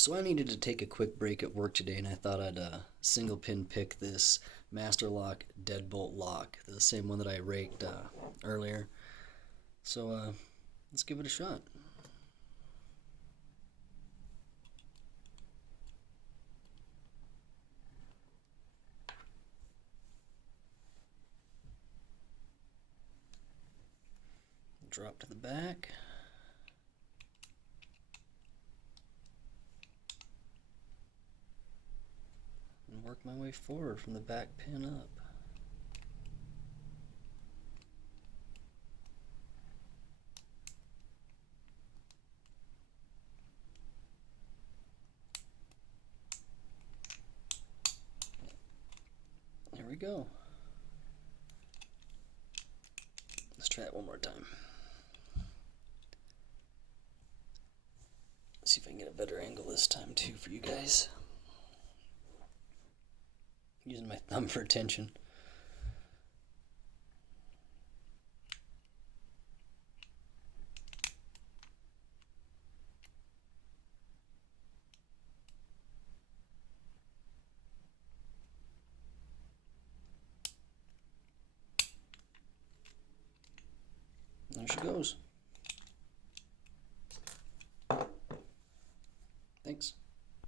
So I needed to take a quick break at work today, and I thought I'd single pin pick this Master Lock Deadbolt lock, the same one that I raked earlier. So let's give it a shot. Drop to the back. And work my way forward from the back pin up. There we go. Let's try that one more time. See if I can get a better angle this time too for you guys. Using my thumb for tension. There she goes.